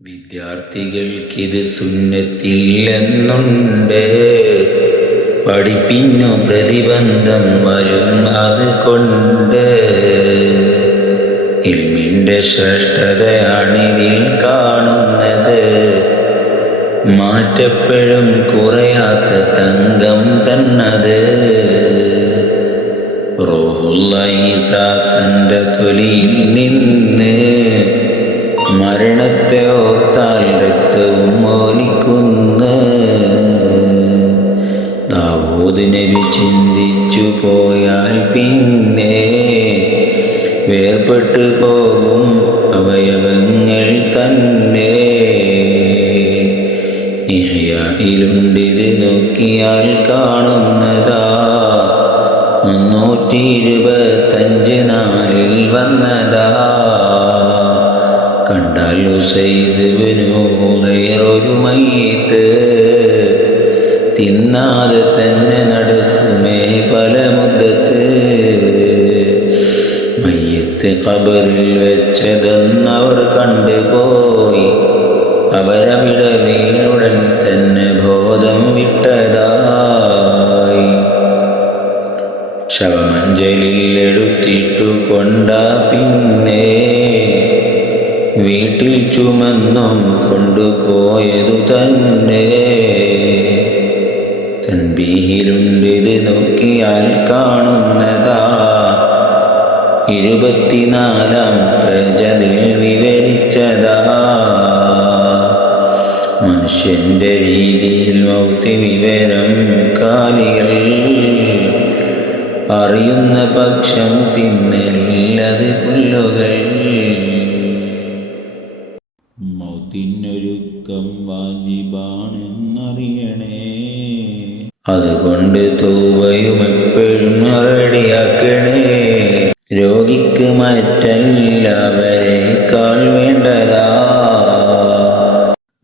വിദ്യാർത്ഥികൾക്കിത് സുന്നത്തില്ലെന്നുണ്ട്, പഠിപ്പിന്നു പ്രതിബന്ധം വരും അതുകൊണ്ട്. ഇൽമിൻ്റെ ശ്രേഷ്ഠതയാണിതിൽ കാണുന്നത്, മാറ്റപ്പെഴും കുറയാത്ത തങ്കം തന്നത്. റൂഹുള്ള ഈസാ തൻ്റെ തൊലിയിൽ നിന്ന് മരണത്തെ ഓർത്താൽ രക്തവും ഒലിക്കുന്നു. ദാവൂദ് നബി ചിന്തിച്ചു പോയാൽ പിന്നെ വേർപെട്ടു പോകും അവയവങ്ങൾ തന്നെ. ഇഹ്യായിലുണ്ടിത് നോക്കിയാൽ കാണുന്നതാ, 325 നാളിൽ വന്നതാ. കണ്ടാൽ ഉസൈദ് ഇബ്നു ഹുദൈർ ഒരു മയ്യിത്ത്, തിന്നാതെ തന്നെ നടക്കുമേ പല മുദ്ദത്ത്. മയ്യിത്ത് ഖബറിൽ വെച്ചതെന്നവർ കണ്ടുപോയി, അവരവിടെ വീണുടൻ തന്നെ ബോധം വിട്ടതായി. ശവമഞ്ചലിൽ എടുത്തിട്ടു കൊണ്ട പിന്നെ വീട്ടിൽ ചുമന്നും കൊണ്ടുപോയതു തന്നെ. തൻബീഹിലുണ്ടിത് നോക്കിയാൽ കാണുന്നതാ, 24-ാം പേജതിൽ വിവരിച്ചതാ. മനുഷ്യന്റെ രീതിയിൽ മൗത്ത് വിവരം കാലികൾ അറിയുന്ന പക്ഷം തിന്നലില്ലത് പുല്ലുകൾ. മൗത്തിനൊരുക്കം വാജിബാണെന്നറിയണേ, അതുകൊണ്ട് തൗബയും എപ്പോഴും റെഡിയാക്കണേ. രോഗിക്ക് മറ്റെല്ലാവരേക്കാൾ വേണ്ടതാ,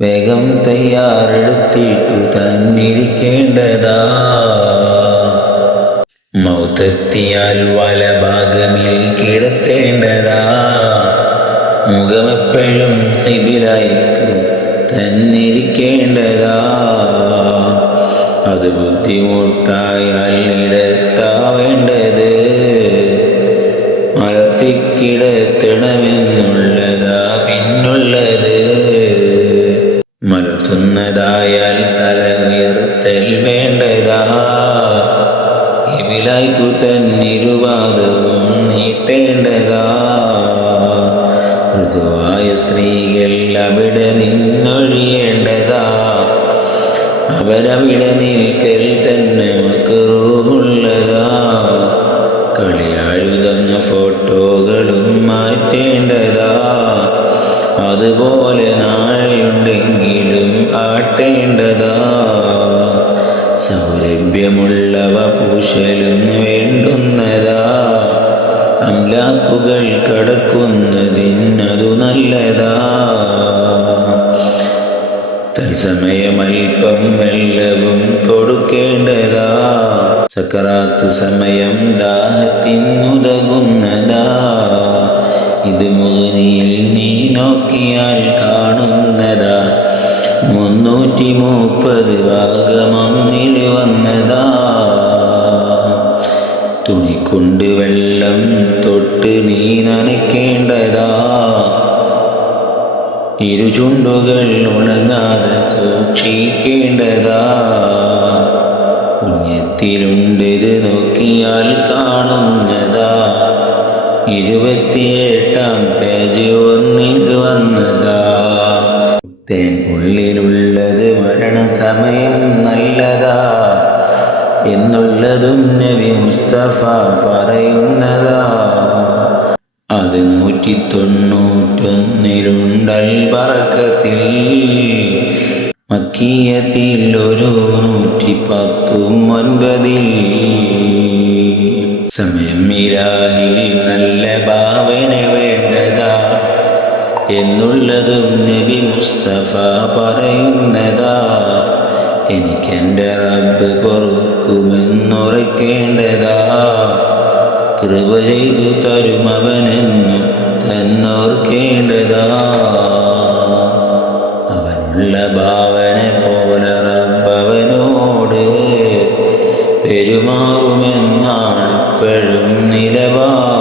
വേഗം തയ്യാറെടുത്തിട്ടു തന്നിരിക്കേണ്ടതാ. മൗത്തെത്തിയാൽ വലഭാഗമിൽ കിടത്തേണ്ടതാ, മുഖമെപ്പോഴും ഖിബിലയ്ക്കു തന്നിരിക്കേണ്ടതാ. അത് ബുദ്ധിമുട്ടായാൽ ഇടത്താ വേണ്ടത്, മലർത്തിക്കിടത്തണമെന്നുള്ളതാ പിന്നുള്ളത്. മലർത്തുന്നതായാൽ തല ഉയർത്തൽ വേണ്ടതാ, ഖിബിലയ്ക്കു തന്നിരുപാദവും നീട്ടേണ്ടതാ. ഋതുവായ സ്ത്രീകൾ അവിടെ നിന്നൊഴിയേണ്ടതാ, അവരവിടെ നിൽക്കൽ തന്നെ മക്റൂഹുള്ളതാ. കളിയാഴുതന്ന ഫോട്ടോകളും മാറ്റേണ്ടതാ, അതുപോലെ നാളെയുണ്ടെങ്കിലും ആട്ടേണ്ടതാ. സൗരഭ്യമുള്ളവ പൂശലും വേണ്ടുന്നതാ, അംലാക്കുകൾ കടക്കുന്നതിനതു നല്ലതാ. തത്സമയമൽപ്പം വെള്ളവും കൊടുക്കേണ്ടതാ, സക്കറാത്ത് സമയം ദാഹത്തിനുതകുന്നതാ. ഇത് മുഗ്നിയിൽ നീ നോക്കിയാൽ കാണുന്നതാ, 330 ഭാഗമൊന്നിൽ വന്നതാ. തുണിക്കൊണ്ട് വെള്ളം തൊട്ട് നീ നനയ്ക്കേണ്ടതാ, ഇരുചുണ്ടുകൾ ഉണങ്ങാതെ സൂക്ഷിക്കേണ്ടതാ. പുണ്യത്തിലുണ്ടിത് നോക്കിയാൽ കാണുന്നതാ, 28-ാം പേജ് ഒന്നിൽ വന്നതാ. തേൻ ഉള്ളിലുള്ളത് മരണസമയം നല്ലതാ എന്നുള്ളതും നബി മുസ്തഫ പറയുന്നതാ. അത് 191 ബറക്കത്തിൽ, മക്കിയത്തിൽ ഒരു 119. സമയം ഇലാഹിൽ നല്ല ഭാവന വേണ്ടതാ എന്നുള്ളതും നബി മുസ്തഫ പറയുന്നതാ. എനിക്കെൻ്റെ റബ്ബ് പൊറുക്കുമെന്നുറക്കേണ്ടതാ, കൃപ ചെയ്തു തരുമവനെന്നു തന്നോർക്കേണ്ടതാ. നല്ല ഭാവനെ പോലെ റബ്ബവനോട് പെരുമാറുമെന്നാണ് ഇപ്പോഴും നിലപാട്.